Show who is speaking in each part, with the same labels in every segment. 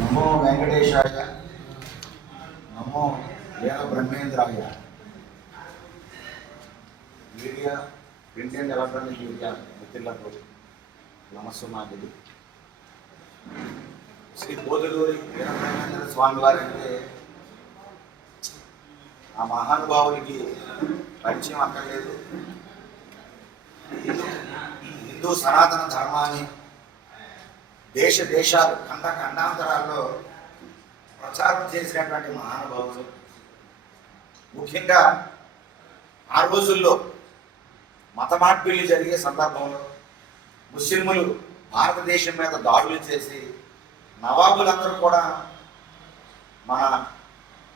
Speaker 1: నమో వెంకటేశాయ. నమో వీర బ్రహ్మేంద్రాయ. Media print and electronic media మిత్రులకు నమస్సుమాదిది శ్రీ బోధలూరి వీర బ్రహ్మేంద్ర స్వామి వారంటే ఆ మహానుభావునికి పరిచయం అక్కర్లేదు. హిందూ హిందూ సనాతన ధర్మాన్ని దేశ దేశాలు ఖండ ఖండాంతరాల్లో ప్రచారం చేసినటువంటి మహానుభావులు. ముఖ్యంగా ఆ రోజుల్లో మత మార్పిళ్ళు జరిగే సందర్భంలో ముస్లింలు భారతదేశం మీద దాడులు చేసి నవాబులందరూ కూడా మన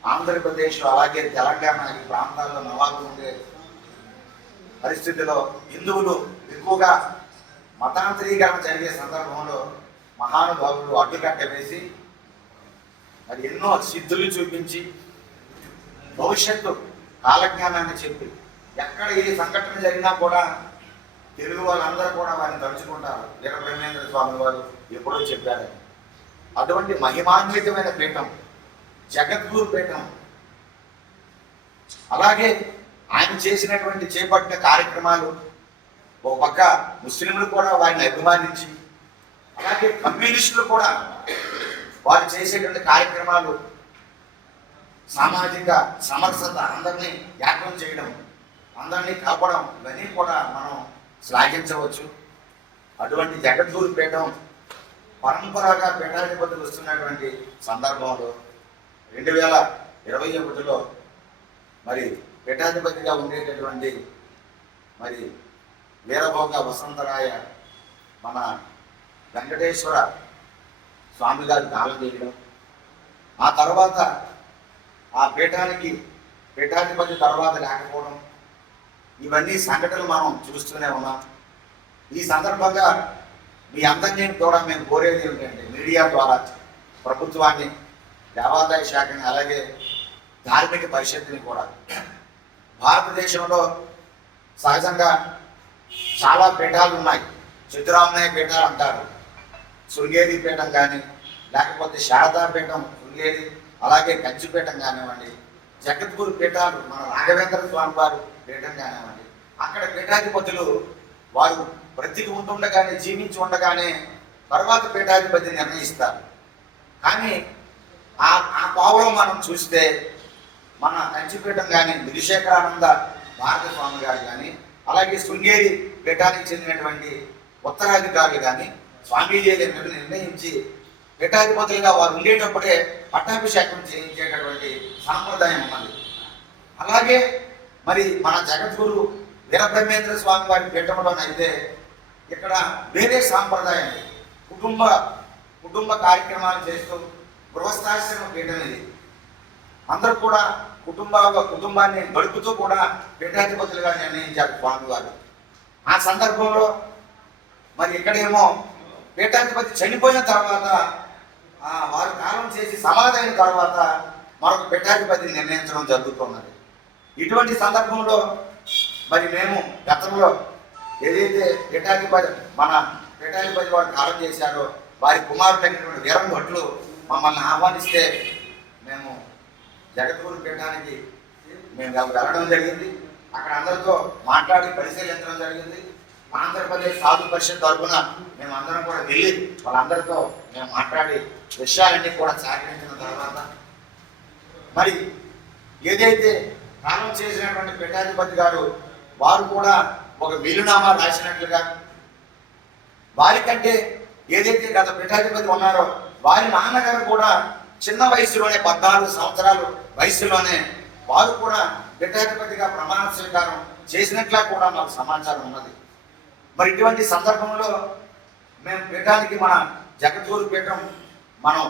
Speaker 1: ఆంధ్రప్రదేశ్ అలాగే తెలంగాణ ఈ ప్రాంతాల్లో నవాబులు ఉండే పరిస్థితిలో హిందువులు ఎక్కువగా మతాంతరీకరణ జరిగే సందర్భంలో మహానుభావులు అడ్డుకట్ట వేసి మరి ఎన్నో సిద్ధులు చూపించి భవిష్యత్తు కాలజ్ఞానాన్ని చెప్పి ఎక్కడ ఏ సంఘటన జరిగినా కూడా తెలుగు వాళ్ళందరూ కూడా వారిని తలుచుకుంటారు. వీర బ్రహ్మేంద్ర స్వామి వారు ఎప్పుడో చెప్పారు. అటువంటి మహిమాన్వితమైన పీఠం జగద్గురు పీఠం. అలాగే ఆయన చేసినటువంటి చేపట్టిన కార్యక్రమాలు ఒక పక్క ముస్లింలు కూడా వారిని అభిమానించి అలాగే కమ్యూనిస్టులు కూడా వారు చేసేటువంటి కార్యక్రమాలు సామాజిక సమరసత అందరినీ యాగం చేయడం అందరినీ కాపడం ఇవన్నీ కూడా మనం శ్లాఘించవచ్చు. అటువంటి జగద్గురు పీఠం పరంపరగా పీఠాధిపతులు వస్తున్నటువంటి సందర్భంలో రెండు వేల ఇరవై ఒకటిలో మరి పీఠాధిపతిగా ఉండేటటువంటి మరి వీరభోగ వసంతరాయ మన వెంకటేశ్వర స్వామి గారు దానం చేయడం. ఆ తర్వాత ఆ పీఠానికి పీఠాధిపతి తర్వాత లేకపోవడం. ఇవన్నీ సంఘటనలు మనం చూస్తూనే ఉన్నాం. ఈ సందర్భంగా మీ అందరినీ కూడా మేము కోరేది ఏమిటంటే మీడియా ద్వారా ప్రభుత్వాన్ని దేవాదాయ శాఖని అలాగే ధార్మిక పరిషత్తుని కూడా. భారతదేశంలో సహజంగా చాలా పీఠాలు ఉన్నాయి. చతురామయ్య పీఠాలు అంటారు. శృంగేరి పీఠం కానీ లేకపోతే శారదా పీఠం శృంగేరి అలాగే కంచిపీఠం కానివ్వండి జగద్గురు పీఠాలు మన రాఘవేంద్ర స్వామి వారు పీఠం కానివ్వండి అక్కడ పీఠాధిపతులు వారు బ్రతికి ఉంటుండగానే జీవించి ఉండగానే తర్వాత పీఠాధిపతి నిర్ణయిస్తారు. కానీ ఆ ఆ కోవలం మనం చూస్తే మన కంచిపీఠం కానీ విధుశేఖరానంద భారత స్వామి గారు కానీ అలాగే శృంగేరి పీఠానికి చెందినటువంటి ఉత్తరాధికారులు కానీ స్వామీజీలు నిర్ణయించి పీఠాధిపతులుగా వారు ఉండేటప్పుడే పట్టాభిషేకం చేయించేటటువంటి సాంప్రదాయం ఉన్నది. అలాగే మరి మన జగద్గురు వీరబ్రహ్మేంద్ర స్వామి వారి పీఠంలోనైతే ఇక్కడ వేరే సాంప్రదాయం కుటుంబ కుటుంబ కార్యక్రమాలు చేస్తూ గృహస్థాశ్రమ పీఠం ఇది. అందరూ కూడా కుటుంబ కుటుంబాన్ని గడుపుతూ కూడా పీఠాధిపతులుగా నిర్ణయించారు స్వామి వారు ఆ సందర్భంలో మరి ఇక్కడేమో పీఠాధిపతి చనిపోయిన తర్వాత వారు కాలం చేసి సమాధి అయిన తర్వాత మరొక పీఠాధిపతిని నిర్ణయించడం జరుగుతున్నది. ఇటువంటి సందర్భంలో మరి మేము గతంలో ఏదైతే పీఠాధిపతి మన పీఠాధిపతి వారు కాలం చేశారో వారి కుమారుడైనటువంటి వీరం భట్లు మమ్మల్ని ఆహ్వానిస్తే మేము జగద్గురు పీఠానికి మేము వెళ్ళడం జరిగింది. అక్కడ అందరితో మాట్లాడి పరిశీలించడం జరిగింది. ఆంధ్రప్రదేశ్ సాధు పరిషత్ తరఫున మేము అందరం కూడా వెళ్ళి వాళ్ళందరితో మేము మాట్లాడి విషయాలన్నీ కూడా సేకరించిన తర్వాత మరి ఏదైతే ప్రారంభం చేసినటువంటి పీఠాధిపతి గారు వారు కూడా ఒక వీలునామా రాసినట్లుగా వారికంటే ఏదైతే గత పీఠాధిపతి ఉన్నారో వారి నాన్నగారు కూడా చిన్న వయసులోనే పద్నాలుగు సంవత్సరాలు వయసులోనే వారు కూడా పీఠాధిపతిగా ప్రమాణ స్వీకారం చేసినట్లా కూడా మాకు సమాచారం ఉన్నది. మరి ఇటువంటి సందర్భంలో మేము పీఠానికి మన జగద్గురు పీఠం మనం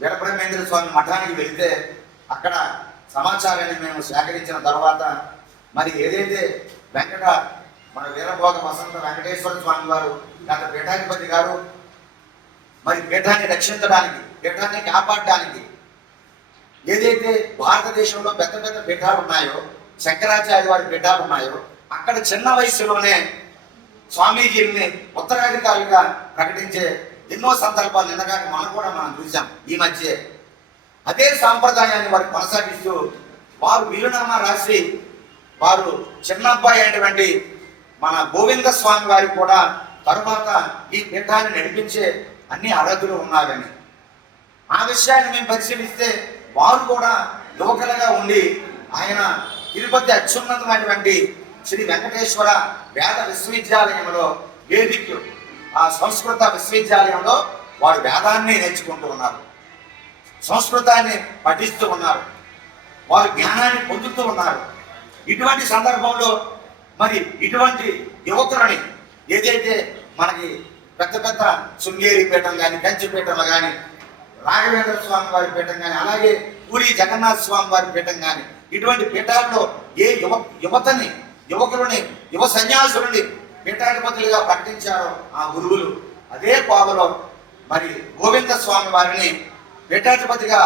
Speaker 1: వీరబ్రహ్మేంద్ర స్వామి మఠానికి వెళితే అక్కడ సమాచారాన్ని మేము సేకరించిన తర్వాత మరి ఏదైతే వెంకట మన వీరభోగ వసంత వెంకటేశ్వర స్వామి వారు గత పీఠాధిపతి గారు మరి పీఠాన్ని రక్షించడానికి పీఠాన్ని కాపాడడానికి ఏదైతే భారతదేశంలో పెద్ద పెద్ద పీఠాలు ఉన్నాయో శంకరాచార్య వారి పీఠాలు ఉన్నాయో అక్కడ చిన్న వయసులోనే స్వామీజీని ఉత్తరాధికారులుగా ప్రకటించే ఎన్నో సందర్భాలు నిన్నగాక మనం కూడా మనం చూసాం ఈ మధ్య. అదే సాంప్రదాయాన్ని వారు కొనసాగిస్తూ వారు వీలునామా రాసి వారు చిన్నబ్బాయి అయినటువంటి మన గోవింద స్వామి వారికి కూడా తరువాత ఈ పీఠాన్ని నడిపించే అన్ని అర్హతలు ఉన్నారని. ఆ విషయాన్ని మేము పరిశీలిస్తే వారు కూడా యువకులుగా ఉండి ఆయన తిరుపతి అత్యున్నతమైనటువంటి శ్రీ వెంకటేశ్వర వేద విశ్వవిద్యాలయంలో వేదిక ఆ సంస్కృత విశ్వవిద్యాలయంలో వారు వేదాన్ని నేర్చుకుంటూ ఉన్నారు. సంస్కృతాన్ని పఠిస్తూ ఉన్నారు. వారు జ్ఞానాన్ని పొందుతూ ఉన్నారు. ఇటువంటి సందర్భంలో మరి ఇటువంటి యువకులని ఏదైతే మనకి పెద్ద పెద్ద శృంగేరి పీఠం కానీ కంచిపీఠంలో కానీ రాఘవేంద్ర స్వామి వారి పీఠం కానీ అలాగే పూరి జగన్నాథ స్వామి వారి పీఠం కానీ ఇటువంటి పీఠాల్లో ఏ యువ యువతని యువకులని యువ సన్యాసులని పీఠాధిపతులుగా ప్రకటించారు ఆ గురువులు. అదే కోవలో మరి గోవింద స్వామి వారిని పీఠాధిపతిగా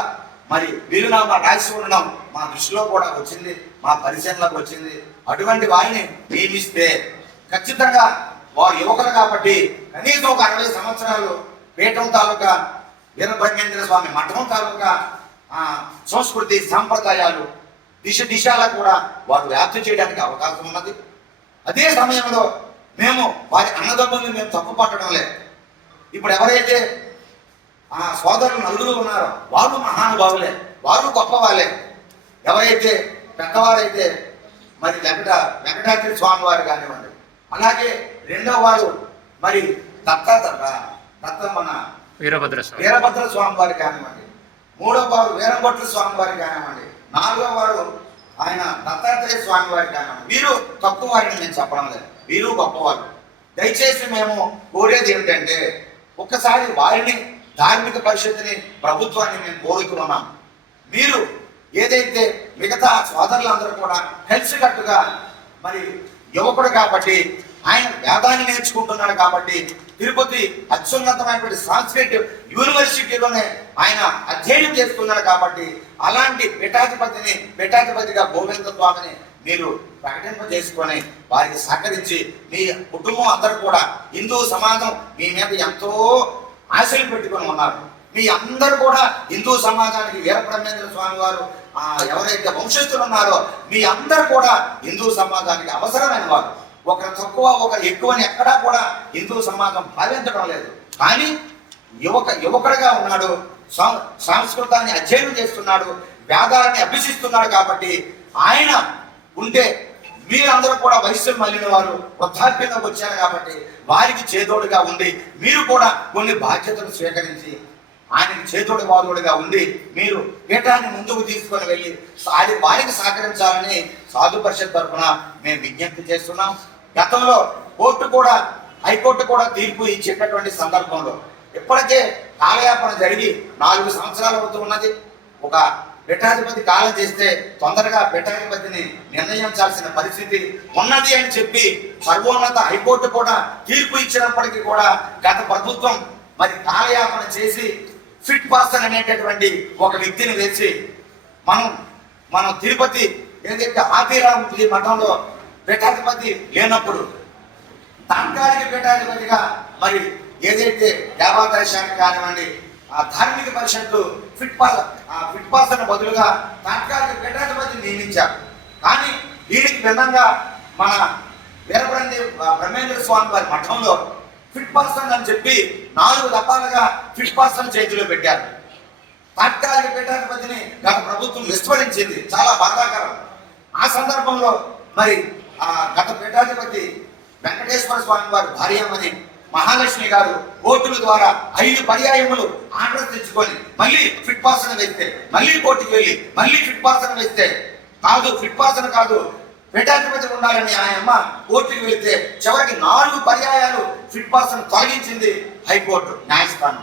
Speaker 1: మరి వీలునామా రాసి ఉండడం మా దృష్టిలో కూడా వచ్చింది మా పరిశీలనలోకి వచ్చింది. అటువంటి వారిని నియమిస్తే ఖచ్చితంగా వారు యువకులు కాబట్టి కనీసం ఒక అరవై సంవత్సరాలు పీఠం తాలూకా వీరబ్రహ్మేంద్ర స్వామి మఠం తాలూకా ఆ, సంస్కృతి సాంప్రదాయాలు దిశ దిశాల కూడా వారు వ్యాప్తి చేయడానికి అవకాశం ఉన్నది. అదే సమయంలో మేము వారి అన్నదమ్ముల్ని మేము తప్పు పట్టడం లేదు. ఇప్పుడు ఎవరైతే ఆ సోదరులు నలుగురు ఉన్నారో వారు మహానుభావులే వారు గొప్ప వాళ్ళే ఎవరైతే పెద్దవారైతే మరి వెంకట వెంకటాద్రి స్వామి వారు కానివ్వండి అలాగే రెండో వారు మరి దత్త దత్త మన
Speaker 2: వీరభద్ర
Speaker 1: వీరభద్ర స్వామి వారు కానివ్వండి మూడో వారు వీరభద్ర స్వామి వారు కానివ్వండి నాలుగో వారు ఆయన దత్తాత్రేయ స్వామి వారికి అన్నాడు వీరు తక్కువ వారిని నేను చెప్పడం లేదు. వీరు గొప్పవారు. దయచేసి మేము కోరేది ఏమిటంటే ఒక్కసారి వారిని ధార్మిక పరిషత్తుని ప్రభుత్వాన్ని మేము కోరుకున్నాం. మీరు ఏదైతే మిగతా సోదరులందరూ కూడా కలిసికట్టుగా మరి యువకుడు కాబట్టి ఆయన వేదాన్ని నేర్చుకుంటున్నాడు కాబట్టి తిరుపతి అత్యున్నతమైనటువంటి సాంస్క్రిట్ యూనివర్సిటీలోనే ఆయన అధ్యయనం చేస్తున్నాడు కాబట్టి అలాంటి పీఠాధిపతిని పీఠాధిపతిగా గోవింద స్వామిని మీరు ప్రకటింపజేసుకొని వారికి సహకరించి మీ కుటుంబం అందరూ కూడా హిందూ సమాజం మీ మీద ఎంతో ఆశలు పెట్టుకొని ఉన్నారు. మీ అందరూ కూడా హిందూ సమాజానికి వీరబ్రహ్మేంద్ర స్వామి వారు ఆ, ఎవరైతే వంశస్థులు ఉన్నారో మీ అందరూ కూడా హిందూ సమాజానికి అవసరమైన వారు. ఒకరు తక్కువ ఒకరు ఎక్కువ అని ఎక్కడా కూడా హిందూ సమాజం భావించడం లేదు. కానీ యువక యువకుడుగా ఉన్నాడు సంస్కృతాన్ని అధ్యయనం చేస్తున్నాడు వేదాలని అభ్యసిస్తున్నాడు కాబట్టి ఆయన ఉంటే మీరందరూ కూడా వయస్సులు మళ్ళిన వారు వృద్ధాప్యంలోకి వచ్చారు కాబట్టి వారికి చేదోడుగా ఉండి మీరు కూడా కొన్ని బాధ్యతలు స్వీకరించి ఆయనకి చేతోడు బాధుడుగా ఉండి మీరు పీఠాన్ని ముందుకు తీసుకొని వెళ్ళి వారికి సహకరించాలని సాధు పరిషత్ తరఫున మేము విజ్ఞప్తి చేస్తున్నాం. గతంలో కోర్టు కూడా హైకోర్టు కూడా తీర్పు ఇచ్చేటటువంటి సందర్భంలో ఇప్పటికే కాలయాపన జరిగి నాలుగు సంవత్సరాలు వరకు ఉన్నది. ఒక పీఠాధిపతి కాలం చేస్తే తొందరగా పీఠాధిపతిని నిర్ణయించాల్సిన పరిస్థితి ఉన్నది అని చెప్పి సర్వోన్నత హైకోర్టు కూడా తీర్పు ఇచ్చినప్పటికీ కూడా గత ప్రభుత్వం మరి కాలయాపన చేసి ఫిట్ పర్సన్ అనేటటువంటి ఒక వ్యక్తిని వేసి మనం మనం తిరుపతి ఏదైతే ఆదిరాముడి మఠంలో పీఠాధిపతి లేనప్పుడు తాత్కాలిక పీఠాధిపతిగా మరి ఏదైతే దేవాదాయ శాఖ కానివ్వండి ఆ ధార్మిక పరిషత్తు ఫిట్ పాస్ ఆ ఫిట్ పాసన బదులుగా తాత్కాలిక పీఠాధిపతిని నియమించారు. కానీ దీనికి భిన్నంగా మన వీరబ్రంది బ్రహ్మేంద్ర స్వామి వారి మఠంలో ఫిట్ పర్సన్ అని చెప్పి నాలుగు రకాలుగా ఫిట్ పర్సన్ చేతిలో పెట్టారు. తాత్కాలిక పీఠాధిపతిని గత ప్రభుత్వం విస్మరించింది. చాలా బాధాకరం. ఆ సందర్భంలో మరి ఆ గత పీఠాధిపతి వెంకటేశ్వర స్వామి వారి భార్యమని మహాలక్ష్మి గారు కోర్టుల ద్వారా ఐదు పర్యాయములు ఆర్డర్ తెచ్చుకొని మళ్ళీ ఫిట్ పాసన వేస్తే మళ్ళీ కోర్టుకు వెళ్ళి మళ్ళీ ఫిట్ పాసన వేస్తే కాదు ఫిట్ పాసన కాదు పీఠాధిపతి ఉండాలని ఆయమ్మ కోర్టుకు వెళ్తే చివరికి నాలుగు పర్యాయాలు ఫిట్ పాసన తొలగించింది హైకోర్టు న్యాయస్థానం.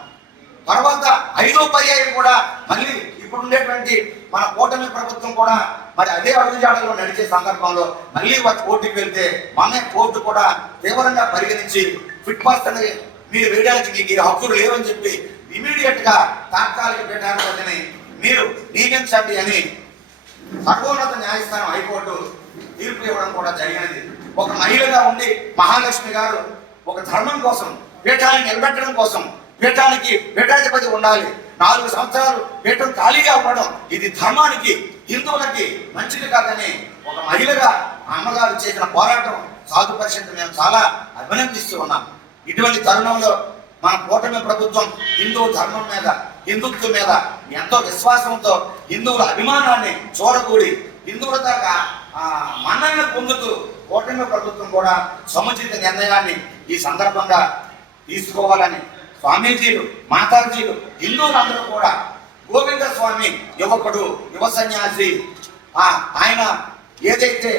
Speaker 1: తర్వాత ఐదో పర్యాయం కూడా మళ్ళీ ఇప్పుడు ఉండేటువంటి మన కూటమి ప్రభుత్వం కూడా మరి అదే అడుగుజాడలో నడిచే సందర్భంలో మళ్ళీ కోర్టుకి వెళ్తే మన కోర్టు కూడా తీవ్రంగా పరిగణించి ఫిట్ పాస్ అనేది మీరు వేయడానికి మీకు ఈ హక్కులు లేవని చెప్పి ఇమీడియట్గా తాత్కాలిక పీఠాధిపతిని మీరు నియమించండి అని సర్వోన్నత న్యాయస్థానం హైకోర్టు తీర్పు ఇవ్వడం కూడా జరిగినది. ఒక మహిళగా ఉండి మహాలక్ష్మి గారు ఒక ధర్మం కోసం పీఠాన్ని నిలబెట్టడం కోసం పీఠానికి పీఠాధిపతి ఉండాలి. నాలుగు సంవత్సరాలు పీఠం ఖాళీగా ఉండడం ఇది ధర్మానికి హిందువులకి మంచిది కాదని ఒక మహిళగా అమ్మగారు చేసిన పోరాటం సాధు పరిషత్ మేము చాలా అభినందిస్తూ ఉన్నాం. ఇటువంటి తరుణంలో మన కూటమి ప్రభుత్వం హిందూ ధర్మం మీద హిందుత్వం మీద ఎంతో విశ్వాసంతో హిందువుల అభిమానాన్ని చూడకూడి హిందువుల దాకా ఆ, మన్నలను పొందుతూ కూటమి ప్రభుత్వం కూడా సముచిత నిర్ణయాన్ని ఈ సందర్భంగా తీసుకోవాలని స్వామీజీలు మాతాజీలు హిందువులందరూ కూడా గోవింద స్వామి యువకుడు యువ సన్యాసి ఆయన ఏదైతే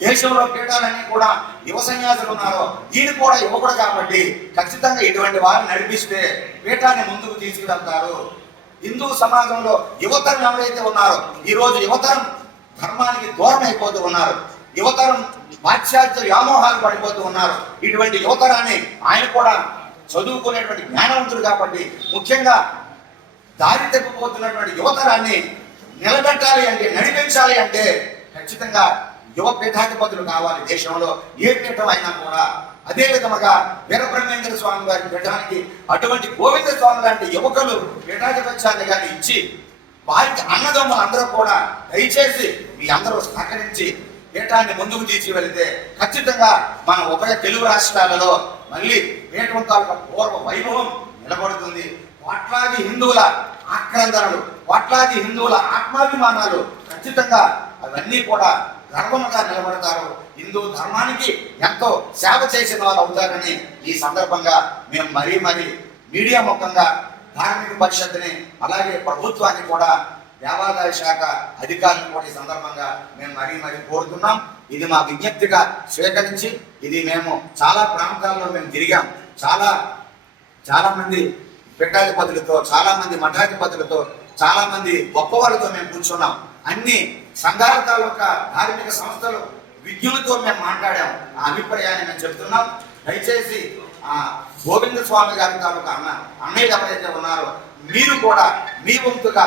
Speaker 1: దేశంలో పీఠాలన్నీ కూడా యువ సన్యాసులు ఉన్నారో ఈయన కూడా యువకుడు కాబట్టి ఖచ్చితంగా ఇటువంటి వారిని నడిపిస్తే పీఠాన్ని ముందుకు తీసుకువెళ్తారు. హిందూ సమాజంలో యువతరం ఎవరైతే ఉన్నారో ఈరోజు యువతరం ధర్మానికి దూరం అయిపోతూ ఉన్నారు. యువతరం పాశ్చాత్య వ్యామోహాలు పడిపోతూ ఉన్నారు. ఇటువంటి యువతరాన్ని ఆయన కూడా చదువుకునేటువంటి జ్ఞానవంతుడు కాబట్టి ముఖ్యంగా దారి తప్పిపోతున్నటువంటి యువతరాన్ని నిలబెట్టాలి అంటే నడిపించాలి అంటే ఖచ్చితంగా యువ పీఠాధిపతులు కావాలి దేశంలో. ఏ పీఠం అయినా కూడా అదే విధముగా వీరబ్రహ్మేంద్ర స్వామి వారి పీఠానికి అటువంటి గోవింద స్వామి లాంటి యువకులు పీఠాధిపత్యాన్ని కానీ ఇచ్చి వారికి అన్నదమ్ములు అందరూ కూడా దయచేసి మీ అందరూ సహకరించి పీఠాన్ని ముందుకు తీసుకువెళితే ఖచ్చితంగా మన ఉభయ తెలుగు రాష్ట్రాలలో మళ్ళీ పీఠం తాలూకా పూర్వ వైభవం నిలబడుతుంది. కోట్లాది హిందువుల ఆక్రందనలు కోట్లాది హిందువుల ఆత్మాభిమానాలు ఖచ్చితంగా అవన్నీ కూడా గర్వముగా నిలబడతారు. హిందూ ధర్మానికి ఎంతో సేవ చేసిన వారు అవుతారని ఈ సందర్భంగా మేము మరీ మరీ మీడియా ముఖంగా ధార్మిక పరిషత్ని అలాగే ప్రభుత్వాన్ని కూడా దేవాదాయ శాఖ అధికారులను కూడా ఈ సందర్భంగా మేము మరీ మరీ కోరుతున్నాం. ఇది మా విజ్ఞప్తిగా స్వీకరించి ఇది మేము చాలా ప్రాంతాల్లో మేము తిరిగాం. చాలా చాలా మంది పీఠాధిపతులతో చాలా మంది మఠాధిపతులతో చాలా మంది గొప్పవాళ్ళతో మేము కూర్చున్నాం. అన్ని సంఘాల తాలూకా ధార్మిక సంస్థలు విజ్ఞులతో మేము మాట్లాడాం ఆ అభిప్రాయాన్ని మేము చెప్తున్నాం. దయచేసి ఆ గోవింద స్వామి గారి తాలూకా అన్న అన్నయ్య ఎవరైతే ఉన్నారో మీరు కూడా మీ వంతుగా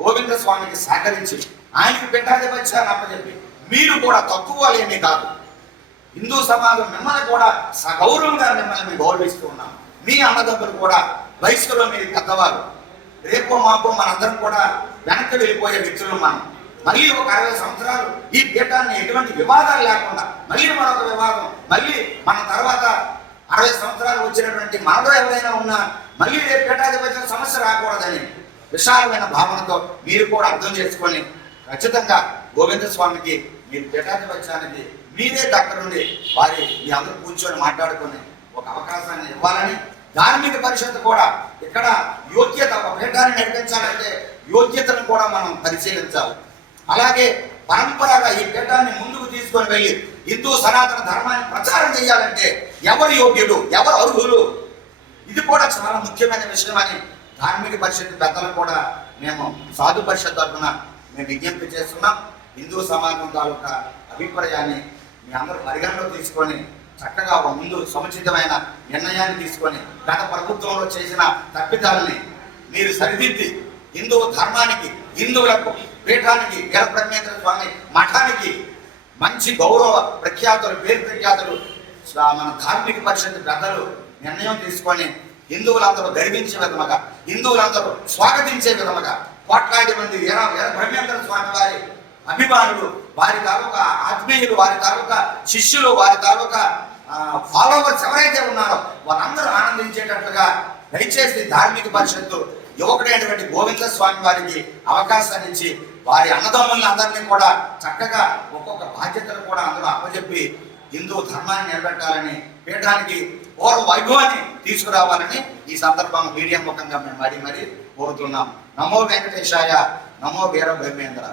Speaker 1: గోవింద స్వామికి సహకరించి ఆయనకు పీఠాధిపత్యాన్ని అప్పచెప్పి మీరు కూడా తక్కువ లేని కాదు. హిందూ సమాజం మిమ్మల్ని కూడా సగౌరవంగా మిమ్మల్ని మేము గౌరవిస్తూ ఉన్నాం. మీ అన్నదమ్ములు కూడా వయసులో మీరు పెద్దవారు. రేపో మాపో మనందరం కూడా వెనక్కి వెళ్ళిపోయే వ్యక్తులు మనం. మళ్ళీ ఒక అరవై సంవత్సరాలు ఈ పీఠాన్ని ఎటువంటి వివాదాలు లేకుండా మళ్ళీ మరొక వివాదం మళ్ళీ మన తర్వాత అరవై సంవత్సరాలు వచ్చినటువంటి మనలో ఎవరైనా ఉన్నా మళ్ళీ రేపు పీఠాధిపత్యం సమస్య రాకూడదని విశాలమైన భావనతో మీరు కూడా అర్థం చేసుకొని ఖచ్చితంగా గోవింద స్వామికి మీరు పీఠాధిపత్యానికి మీరే దగ్గర నుండి వారి మీ అందరూ కూర్చొని మాట్లాడుకొని ఒక అవకాశాన్ని ఇవ్వాలని ధార్మిక పరిషత్ కూడా ఇక్కడ యోగ్యత ఒక పీఠాన్ని నడిపించాలంటే యోగ్యతను కూడా మనం పరిశీలించాలి. అలాగే పరంపరగా ఈ పీఠాన్ని ముందుకు తీసుకొని వెళ్ళి హిందూ సనాతన ధర్మాన్ని ప్రచారం చేయాలంటే ఎవరు యోగ్యులు ఎవరు అర్హులు? ఇది కూడా చాలా ముఖ్యమైన విషయం అని ధార్మిక పరిషత్ పెద్దలు కూడా మేము సాధు పరిషత్ తరఫున మేము విజ్ఞప్తి చేస్తున్నాం. హిందూ సమాజం తాలూకా అభిప్రాయాన్ని మీ అందరూ పరిగణలో తీసుకొని చక్కగా ఒక ముందు సముచితమైన నిర్ణయాన్ని తీసుకొని గత ప్రభుత్వంలో చేసిన తప్పిదాలని మీరు సరిదిద్ది హిందూ ధర్మానికి హిందువులకు పీఠానికి వీరబ్రహ్మేంద్ర స్వామి మఠానికి మంచి గౌరవ ప్రఖ్యాతులు పేరు ప్రఖ్యాతులు మన ధార్మిక పరిషత్ పెద్దలు నిర్ణయం తీసుకొని హిందువులందరూ గర్వించే విధముగా హిందువులందరూ స్వాగతించే విధముగా కోట్లాది మంది వీర వీర బ్రహ్మేంద్ర స్వామి వారి అభిమానులు వారి తాలూకా ఆత్మీయులు వారి తాలూకా శిష్యులు వారి తాలూకా ఫాలోవర్స్ ఎవరైతే ఉన్నారో వారందరూ ఆనందించేటట్లుగా దయచేసి ధార్మిక పరిషత్తు యువకుడైనటువంటి గోవింద స్వామి వారికి అవకాశాన్ని ఇచ్చి వారి అన్నదమ్ములను అందరినీ కూడా చక్కగా ఒక్కొక్క బాధ్యతలు కూడా అందరూ అప్పచెప్పి హిందూ ధర్మాన్ని నిలబెట్టాలని పీఠానికి పూర్వ వైభవాన్ని తీసుకురావాలని ఈ సందర్భంగా మీడియా ముఖంగా మేము మరీ మరీ కోరుతున్నాం. నమో వెంకటేశాయ నమో వీర బ్రహ్మేంద్ర.